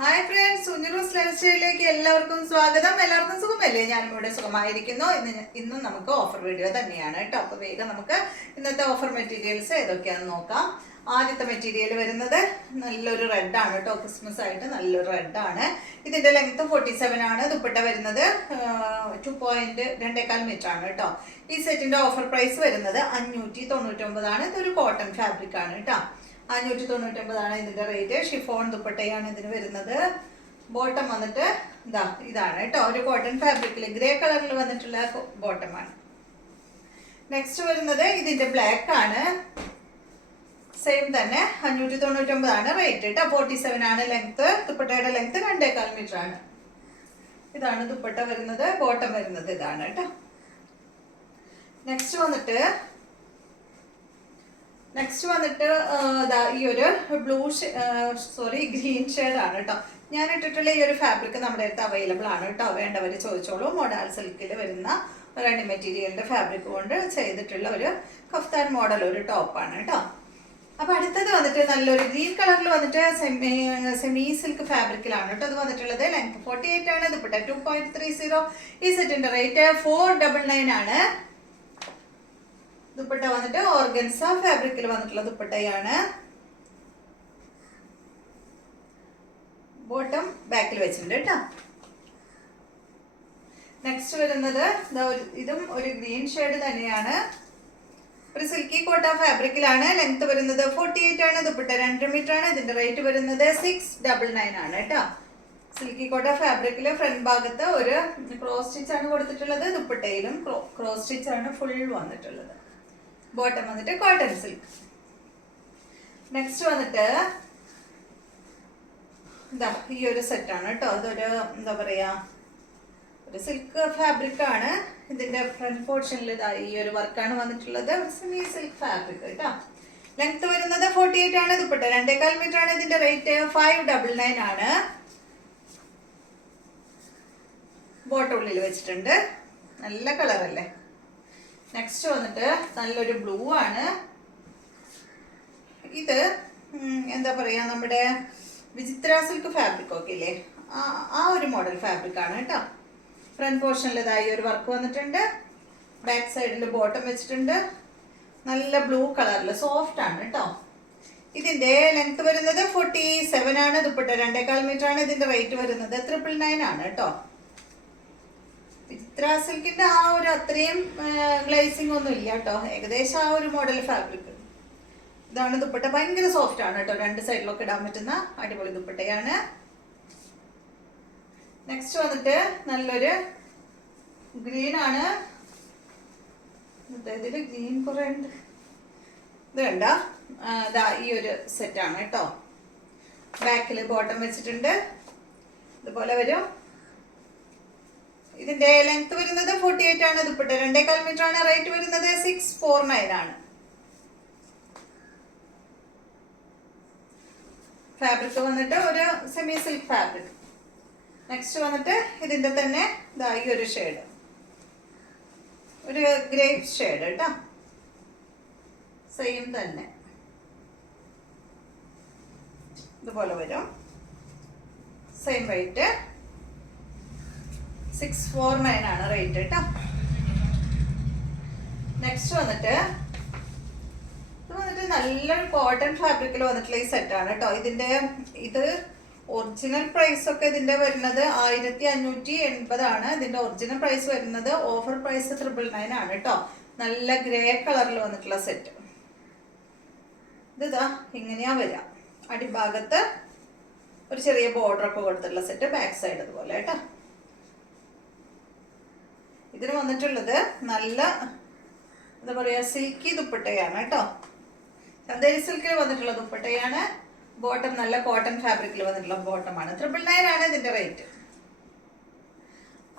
Hi friends, സുനിറൂസ് life സ്റ്റൈലിലേക്ക് എല്ലാവർക്കും സ്വാഗതം. എല്ലാവർക്കും സുഖമല്ലേ? ഞാനും ഇവിടെ സുഖമായിരിക്കുന്നു. ഇന്നും നമുക്ക് ഓഫർ വീഡിയോ തന്നെയാണ് കേട്ടോ. അപ്പോൾ വേഗം നമുക്ക് ഇന്നത്തെ ഓഫർ മെറ്റീരിയൽസ് ഏതൊക്കെയാണെന്ന് നോക്കാം. ആദ്യത്തെ മെറ്റീരിയൽ വരുന്നത് നല്ലൊരു റെഡ് ആണ് കേട്ടോ. ക്രിസ്മസ് ആയിട്ട് നല്ലൊരു റെഡ് ആണ്. ഇതിന്റെ ലെങ്ത് 47 ആണ്. ദുപ്പട്ട വരുന്നത് 2.2 മീറ്റർ ആണ് കേട്ടോ. ഈ സെറ്റിന്റെ ഓഫർ പ്രൈസ് വരുന്നത് 599 ആണ്. ഇതൊരു കോട്ടൺ ഫാബ്രിക് ആണ് കേട്ടോ. 599 ആണ് ഇതിന്റെ റേറ്റ്. ഷിഫോൺ ദുപ്പട്ടയാണ് ഇതിന് വരുന്നത്. ബോട്ടം വന്നിട്ട് ഇതാണ് കേട്ടോ. ഒരു കോട്ടൺ ഫാബ്രിക്കിൽ ഗ്രേ കളറിൽ വന്നിട്ടുള്ള ബോട്ടമാണ്. നെക്സ്റ്റ് വരുന്നത് ഇതിന്റെ ബ്ലാക്ക് ആണ്. സെയിം തന്നെ 599 ആണ് റേറ്റ് കേട്ടോ. 47 ആണ് ലെങ്ത്. ദുപ്പട്ടയുടെ ലെങ്ത് 2.25 മീറ്റർ ആണ്. ഇതാണ് ദുപ്പട്ട വരുന്നത്. ബോട്ടം വരുന്നത് ഇതാണ് കേട്ടോ. നെക്സ്റ്റ് വന്നിട്ട് ഈ ഒരു ഗ്രീൻ ഷെയ്ഡ് ആണ് കേട്ടോ. ഞാൻ ഇട്ടിട്ടുള്ള ഈ ഒരു ഫാബ്രിക് നമ്മുടെ അടുത്ത് അവൈലബിൾ ആണ് കേട്ടോ. വേണ്ടവർ ചോദിച്ചോളൂ. മോഡൽ സിൽക്കിൽ വരുന്ന റെഡി മെറ്റീരിയലിന്റെ ഫാബ്രിക് കൊണ്ട് ചെയ്തിട്ടുള്ള ഒരു കഫ്താൻ മോഡൽ ഒരു ടോപ്പാണ് കേട്ടോ. അപ്പൊ അടുത്തത് വന്നിട്ട് നല്ലൊരു ഗ്രീൻ കളറിൽ വന്നിട്ട് സെമി സിൽക്ക് ഫാബ്രിക്കിലാണ് കേട്ടോ അത് വന്നിട്ടുള്ളത്. ലെങ്ത് 48 ആണ്. ദുപ്പട്ട 2.30. ഈ സെറ്റിന്റെ റേറ്റ് 499 ആണ്. ദുപ്പട്ട വന്നിട്ട് ഓർഗൻസ ഫാബ്രിക്കിൽ വന്നിട്ടുള്ള ദുപ്പട്ടയാണ്. ബോട്ടം ബാക്കിൽ വെച്ചിട്ടുണ്ട് കേട്ടോ. നെക്സ്റ്റ് വരുന്നത് ഇതും ഒരു ഗ്രീൻ ഷെയ്ഡ് തന്നെയാണ്. ഒരു സിൽക്കി കോട്ട ഫാബ്രിക്കിലാണ്. ലെങ്ത് വരുന്നത് 48 ആണ്. ദുപ്പട്ട 2 മീറ്റർ ആണ്. ഇതിന്റെ റേറ്റ് വരുന്നത് 699 ആണ് കേട്ടോ. സിൽക്കി കോട്ട ഫാബ്രിക്കില് ഫ്രണ്ട് ഭാഗത്ത് ഒരു ക്രോസ് സ്റ്റിച്ച് ആണ് കൊടുത്തിട്ടുള്ളത്. ദുപ്പട്ടയിലും ക്രോസ് സ്റ്റിച്ച് ആണ് ഫുൾ വന്നിട്ടുള്ളത്. ബോട്ടം വന്നിട്ട് കോട്ടൺ സിൽക്ക്. നെക്സ്റ്റ് വന്നിട്ട് ഈ ഒരു സെറ്റ് ആണ് കേട്ടോ. അതൊരു ഒരു സിൽക്ക് ഫാബ്രിക് ആണ്. ഇതിന്റെ ഫ്രണ്ട് പോർഷനിൽ ഈ ഒരു വർക്കാണ് വന്നിട്ടുള്ളത്. സെമി സിൽക്ക് ഫാബ്രിക് കേട്ടോ. ലെങ്ത് വരുന്നത് 48 ആണ്. ദുപ്പട്ട 2.25 മീറ്റർ ആണ്. ഇതിന്റെ റേറ്റ് 599 ആണ്. ബോട്ടം ഉള്ളിൽ വെച്ചിട്ടുണ്ട്. നല്ല കളർ അല്ലേ. നെക്സ്റ്റ് വന്നിട്ട് നല്ലൊരു ബ്ലൂ ആണ്. ഇത് നമ്മുടെ വിചിത്ര സിൽക്ക് ഫാബ്രിക് ഒക്കെ ഇല്ലേ, ആ ഒരു മോഡൽ ഫാബ്രിക് ആണ് കേട്ടോ. ഫ്രണ്ട് പോർഷനിൽ ഇതായി ഒരു വർക്ക് വന്നിട്ടുണ്ട്. ബാക്ക് സൈഡിൽ ബോട്ടം വെച്ചിട്ടുണ്ട്. നല്ല ബ്ലൂ കളറിൽ സോഫ്റ്റ് ആണ് കേട്ടോ. ഇതിന്റെ ലെങ്ത് വരുന്നത് 47 ആണ്. ദുപ്പട്ട 2.25 മീറ്റർ ആണ്. ഇതിന്റെ റേറ്റ് വരുന്നത് 999 ആണ് കേട്ടോ. വിചിത്ര സിൽക്കിന്റെ ആ ഒരു അത്രയും ഗ്ലേസിംഗ് ഒന്നും ഇല്ല കേട്ടോ. ഏകദേശം ആ ഒരു മോഡൽ ഫാബ്രിക്. ഇതാണ് ദുപ്പട്ട. ഭയങ്കര സോഫ്റ്റ് ആണ് കേട്ടോ. രണ്ട് സൈഡിലൊക്കെ ഇടാൻ പറ്റുന്ന അടിപൊളി ദുപ്പട്ടയാണ്. നെക്സ്റ്റ് വന്നിട്ട് നല്ലൊരു ഗ്രീൻ ആണ്. ഇതില് ഗ്രീൻ കുറെ ഉണ്ട്. ഇത് കണ്ട ഈ ഒരു സെറ്റ് ആണ് കേട്ടോ. ബാക്കിൽ ബോട്ടം വെച്ചിട്ടുണ്ട്. ഇതുപോലെ വരും. ഇതിന്റെ ലെങ്ത് വരുന്നത് 48 ആണ്. ദുപ്പട്ട 2.25 മീറ്റർ ആണ്. റേറ്റ് വരുന്നത് 649 ആണ്. ഫാബ്രിക് വന്നിട്ട് ഒരു സെമി സിൽക്ക് ഫാബ്രിക്. നെക്സ്റ്റ് വന്നിട്ട് ഇതിന്റെ തന്നെ ഈ ഒരു ഷെയ്ഡ്, ഒരു ഗ്രേപ്പ് ഷെയ്ഡ് കേട്ടോ. സെയിം തന്നെ ഇതുപോലെ വരും. സെയിം റേറ്റ് 649 ആണ് റേറ്റ് കേട്ടോ. നെക്സ്റ്റ് വന്നിട്ട് നല്ലൊരു കോട്ടൺ ഫാബ്രിക്കിൽ വന്നിട്ടുള്ള ഈ സെറ്റ് ആണ് കേട്ടോ. ഇത് ഒറിജിനൽ പ്രൈസ് ഒക്കെ ഇതിന്റെ വരുന്നത് 1580 ആണ്. ഇതിന്റെ ഒറിജിനൽ പ്രൈസ് വരുന്നത്. ഓഫർ പ്രൈസ് 999 ആണ് കേട്ടോ. നല്ല ഗ്രേ കളറിൽ വന്നിട്ടുള്ള സെറ്റ്. ഇങ്ങനെയാ വരിക. അടിഭാഗത്ത് ഒരു ചെറിയ ബോർഡർ ഒക്കെ കൊടുത്തിട്ടുള്ള സെറ്റ്. ബാക്ക് സൈഡ് അതുപോലെ കേട്ടോ. ഇതിന് വന്നിട്ടുള്ളത് നല്ല സിൽക്കി ദുപ്പട്ടയാണ് കേട്ടോ. ചന്ദേരി സിൽക്കിൽ വന്നിട്ടുള്ള ദുപ്പട്ടയാണ്. ബോട്ടം നല്ല കോട്ടൺ ഫാബ്രിക്കിൽ വന്നിട്ടുള്ള ബോട്ടമാണ്. 999 ആണ് ഇതിന്റെ റേറ്റ്.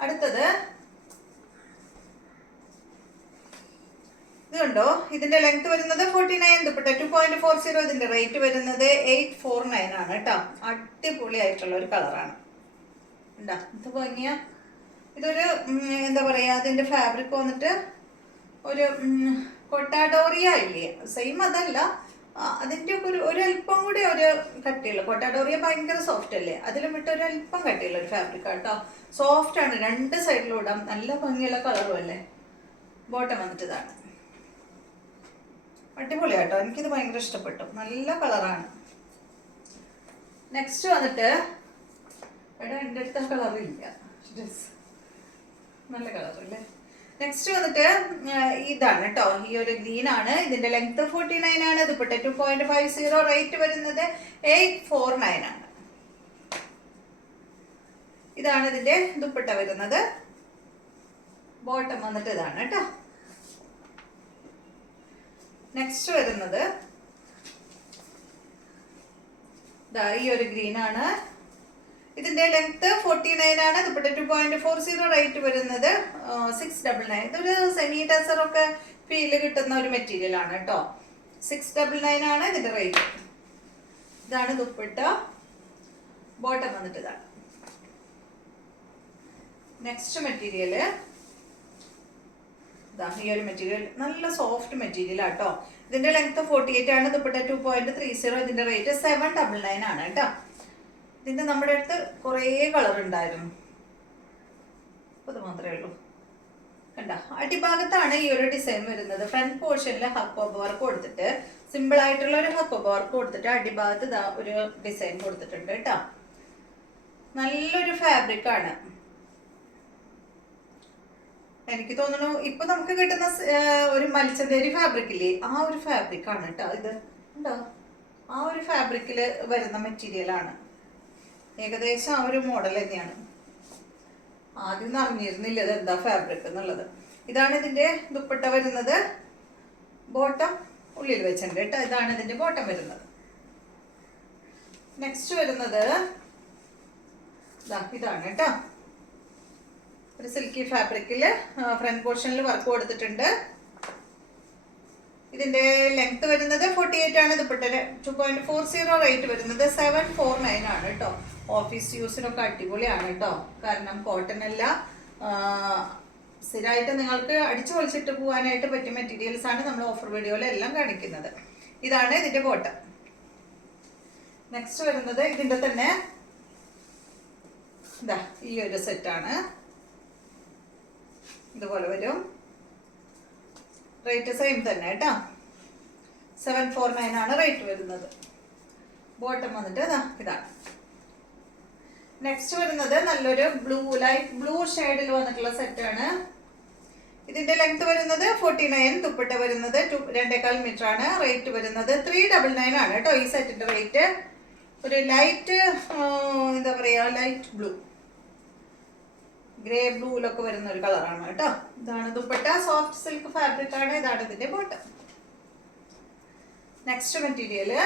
അടുത്തത് ഇത് കണ്ടോ. ഇതിന്റെ ലെങ്ത് വരുന്നത് 49. ദുപ്പട്ട 2.40. ഇതിന്റെ റേറ്റ് വരുന്നത് 849 ആണ് കേട്ടോ. അടിപൊളിയായിട്ടുള്ള ഒരു കളറാണ്. ഇത് ഭംഗിയ. ഇതൊരു അതിന്റെ ഫാബ്രിക് വന്നിട്ട് ഒരു കൊട്ടാഡോറിയ ഇല്ലേ, സെയിം അതല്ല, അതിൻ്റെ ഒക്കെ ഒരു അല്പം കൂടി ഒരു കട്ടിയുള്ള കൊട്ടാഡോറിയ ഭയങ്കര സോഫ്റ്റ് അല്ലേ, അതിലും വിട്ട് ഒരു അല്പം കട്ടിയുള്ള ഒരു ഫാബ്രിക് കേട്ടോ. സോഫ്റ്റ് ആണ്, രണ്ട് സൈഡിലും ഇടാം, നല്ല ഭംഗിയുള്ള കളറും അല്ലേ. ബോട്ടം വന്നിട്ട് ഇതാണ്. അടിപൊളിയാട്ടോ, എനിക്കിത് ഭയങ്കര ഇഷ്ടപ്പെട്ടു, നല്ല കളറാണ്. നെക്സ്റ്റ് വന്നിട്ട് എടാ എൻ്റെ അടുത്ത കളറില്ല ഡ്രസ്, നല്ല കളറല്ലേ. നെക്സ്റ്റ് വന്നിട്ട് ഇതാണ് കേട്ടോ, ഈ ഒരു ഗ്രീൻ ആണ്. ഇതിന്റെ ലെങ്ത് 49 ആണ്. ദുപ്പട്ട 2.50, റേറ്റ് വരുന്നത് 849 ആണ്. ഇതാണ് ഇതിന്റെ ദുപ്പട്ട വരുന്നത്. ബോട്ടം വന്നിട്ട് ഇതാണ് കേട്ടോ. നെക്സ്റ്റ് വരുന്നത് ഈ ഒരു ഗ്രീൻ ആണ്. ഇതിന്റെ ലെങ്ത് 49 ആണ്. ദുപ്പട്ട 2.40, റേറ്റ് വരുന്നത് 699. ഇതൊരു സെമി ടസർ ഒക്കെ ഫീല് കിട്ടുന്ന ഒരു മെറ്റീരിയൽ ആണ് കേട്ടോ. 699 ആണ് ഇതിന്റെ റേറ്റ്. ഇതാണ് ദുപ്പട്ട. ബോട്ടം വന്നിട്ട് ഇതാണ്. നെക്സ്റ്റ് മെറ്റീരിയല് ഈ ഒരു മെറ്റീരിയൽ നല്ല സോഫ്റ്റ് മെറ്റീരിയൽ ആട്ടോ. ഇതിന്റെ ലെങ്ത് 48 ആണ്. ദുപ്പട്ട 2.30, ഇതിന്റെ റേറ്റ് 799 ആണ് കേട്ടോ. ഇതിന്റെ നമ്മുടെ അടുത്ത് കുറേ കളർ ഉണ്ടായിരുന്നു, അത് മാത്രമേ ഉള്ളൂ. കണ്ട, അടിഭാഗത്താണ് ഈ ഒരു ഡിസൈൻ വരുന്നത്. ഫ്രണ്ട് പോർഷനിൽ ഹക്കോബ വർക്ക് കൊടുത്തിട്ട്, സിമ്പിൾ ആയിട്ടുള്ള ഒരു ഹക്കോബ വർക്ക് കൊടുത്തിട്ട് അടിഭാഗത്ത് ഇതാ ഒരു ഡിസൈൻ കൊടുത്തിട്ടുണ്ട് കേട്ടോ. നല്ലൊരു ഫാബ്രിക് ആണ്. എനിക്ക് തോന്നുന്നു ഇപ്പൊ നമുക്ക് കിട്ടുന്ന ഒരു മത്സ്യദേരി ഫാബ്രിക് ഇല്ലേ, ആ ഒരു ഫാബ്രിക് ആണ് കേട്ടോ ഇത്. ഉണ്ടോ, ആ ഒരു ഫാബ്രിക്കില് വരുന്ന മെറ്റീരിയൽ ആണ്. ഏകദേശം ആ ഒരു മോഡൽ തന്നെയാണ്. ആദ്യം അറിഞ്ഞിരുന്നില്ല ഇത് എന്താ ഫാബ്രിക് എന്നുള്ളത്. ഇതാണ് ഇതിന്റെ ദുപ്പട്ട വരുന്നത്. ബോട്ടം ഉള്ളിൽ വെച്ചിട്ടുണ്ട് കേട്ടോ. ഇതാണ് ഇതിന്റെ ബോട്ടം വരുന്നത്. നെക്സ്റ്റ് വരുന്നത് ഇതാണ് കേട്ടോ. ഒരു സിൽക്കി ഫാബ്രിക്കില് ഫ്രണ്ട് പോർഷനിൽ വർക്ക് കൊടുത്തിട്ടുണ്ട്. ഇതിന്റെ ലെങ്ത് വരുന്നത് 48 ആണ്. ദുപ്പട്ട 2.40, റേറ്റ് വരുന്നത് 749 ആണ് കേട്ടോ. ഓഫീസ് യൂസിനൊക്കെ അടിപൊളിയാണ് കേട്ടോ. കാരണം കോട്ടൺ അല്ല, സ്ഥിരമായിട്ട് നിങ്ങൾക്ക് അടിച്ചു പൊളിച്ചിട്ട് പോകാനായിട്ട് പറ്റിയ മെറ്റീരിയൽസ് ആണ് നമ്മൾ ഓഫർ വീഡിയോയിലെല്ലാം കാണിക്കുന്നത്. ഇതാണ് ഇതിന്റെ ബോട്ടം. നെക്സ്റ്റ് വരുന്നത് ഇതിന്റെ തന്നെ ഈ ഒരു സെറ്റാണ്. ഇതുപോലെ വരും. റേറ്റ് സെയിം തന്നെ കേട്ടോ. 749 ആണ് റേറ്റ് വരുന്നത്. ബോട്ടം വന്നിട്ട് ഇതാണ്. നെക്സ്റ്റ് വരുന്നത് നല്ലൊരു ലൈറ്റ് ബ്ലൂ ഷെയ്ഡിൽ വന്നിട്ടുള്ള സെറ്റാണ്. ഇതിന്റെ ലെങ്ത് വരുന്നത് 49, ദുപ്പട്ട വരുന്നത് 2.25 മീറ്റർ ആണ്. റേറ്റ് വരുന്നത് 399 ആണ് കേട്ടോ. ഈ സെറ്റിന്റെ റേറ്റ് ഒരു ലൈറ്റ് എന്താ പറയാ, ലൈറ്റ് ബ്ലൂ, ഗ്രേ ബ്ലൂയിലൊക്കെ വരുന്ന ഒരു കളറാണ് കേട്ടോ. ഇതാണ് ദുപ്പട്ട. സോഫ്റ്റ് സിൽക്ക് ഫാബ്രിക് ആണ്. ഇതാണ് ഇതിന്റെ ബോട്ടം. നെക്സ്റ്റ് മെറ്റീരിയല്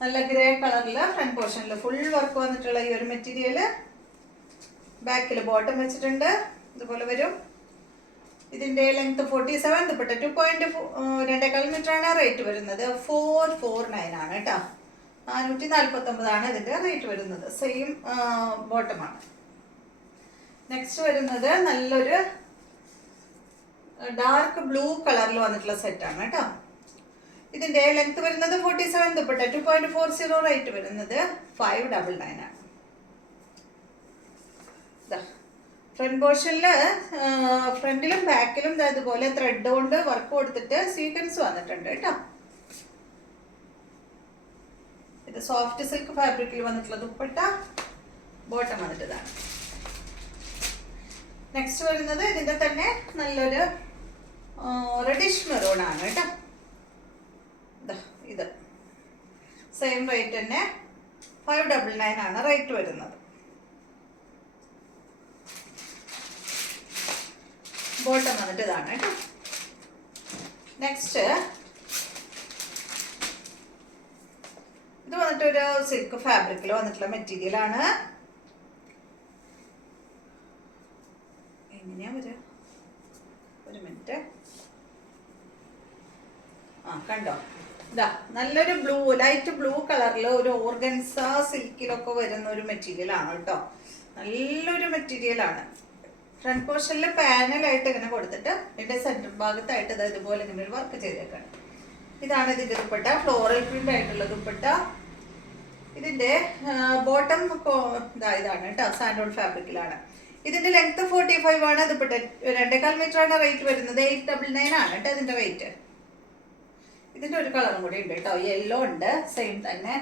നല്ല ഗ്രേ കളറില് ഫ്രണ്ട് പോർഷനിൽ ഫുൾ വർക്ക് വന്നിട്ടുള്ള ഈ ഒരു മെറ്റീരിയല്. ബാക്കിൽ ബോട്ടം വെച്ചിട്ടുണ്ട്. ഇതുപോലെ വരും. ഇതിന്റെ ലെങ്ത് 47, ദുപ്പട്ട 2.25 മീറ്റർ ആണ്. റേറ്റ് വരുന്നത് 449 ആണ് കേട്ടോ. 449 ആണ് ഇതിന്റെ റേറ്റ് വരുന്നത്. സെയിം ബോട്ടമാണ്. നെക്സ്റ്റ് വരുന്നത് നല്ലൊരു ഡാർക്ക് ബ്ലൂ കളറിൽ വന്നിട്ടുള്ള സെറ്റാണ് കേട്ടോ. ഇതിന്റെ ലെങ്ത് വരുന്നത് 47, ദുപ്പട്ട 2.40, റേറ്റ് വരുന്നത് 599 ആണ്. ഫ്രണ്ട് പോർഷനില് ഫ്രണ്ടിലും ബാക്കിലും ഇതുപോലെ ത്രെഡ് കൊണ്ട് വർക്ക് കൊടുത്തിട്ട് സീക്വൻസ് വന്നിട്ടുണ്ട് കേട്ടോ. ഇത് സോഫ്റ്റ് സിൽക്ക് ഫാബ്രിക്കിൽ വന്നിട്ടുള്ള ദുപ്പട്ട. ബോട്ടം വന്നിട്ട് ഇതാണ്. നെക്സ്റ്റ് വരുന്നത് ഇതിന്റെ തന്നെ നല്ലൊരു റെഡിഷ് മെറൂൺ ആണ് കേട്ടോ. ഇത് സെയിം റേറ്റ് തന്നെ 599 ആണ് റേറ്റ് വരുന്നത്. ബോട്ടം വന്നിട്ട് ഇതാണ് കേട്ടോ. നെക്സ്റ്റ് ഇത് വന്നിട്ടൊരു സിൽക്ക് ഫാബ്രിക്കിൽ വന്നിട്ടുള്ള മെറ്റീരിയൽ ആണ്. എങ്ങനെയാ വരിക, ഒരു മിനിറ്റ്. കണ്ടോ, നല്ലൊരു ബ്ലൂ, ലൈറ്റ് ബ്ലൂ കളറിൽ ഒരു ഓർഗൻസ സിൽക്കിലൊക്കെ വരുന്ന ഒരു മെറ്റീരിയൽ ആണ് കേട്ടോ. നല്ലൊരു മെറ്റീരിയൽ ആണ്. ഫ്രണ്ട് പോർഷനിൽ പാനലായിട്ട് ഇങ്ങനെ കൊടുത്തിട്ട് ഇതിന്റെ സെന്റർ ഭാഗത്തായിട്ട് ഇതുപോലെ ഇങ്ങനെ ഒരു വർക്ക് ചെയ്തേക്കാണ്. ഇതാണ് ഇതിന്റെ ദുപ്പട്ട, ഫ്ലോറൽ പ്രിന്റ് ആയിട്ടുള്ള ദുപ്പട്ട. ഇതിന്റെ ബോട്ടം ഇതാണ് കേട്ടോ, സാൻഡോൺ ഫാബ്രിക്കിലാണ്. ഇതിന്റെ ലെങ്ത് 45 ആണ്. ദുപ്പട്ട 2.25 മീറ്റർ ആണ് റേറ്റ് വരുന്നത്. 899 ആണ് കേട്ടോ ഇതിന്റെ റേറ്റ്. ഇതിന്റെ ഒരു കളറും കൂടി ഉണ്ട് കേട്ടോ, യെല്ലോ ഉണ്ട്, സെയിം തന്നെ.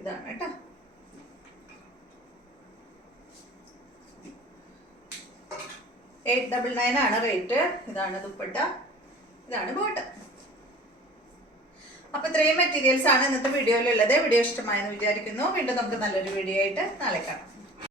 ഇതാണ് കേട്ടോ. $899 ആണ് റേറ്റ്. ഇതാണ് ദുപ്പട്ട, ഇതാണ് ബോട്ടം. അപ്പൊ ഇത്രയും മെറ്റീരിയൽസ് ആണ് ഇന്നത്തെ വീഡിയോയിലുള്ളത്. വീഡിയോ ഇഷ്ടമായെന്ന് വിചാരിക്കുന്നു. വീണ്ടും നമുക്ക് നല്ലൊരു വീഡിയോ ആയിട്ട് നാളെ കാണാം.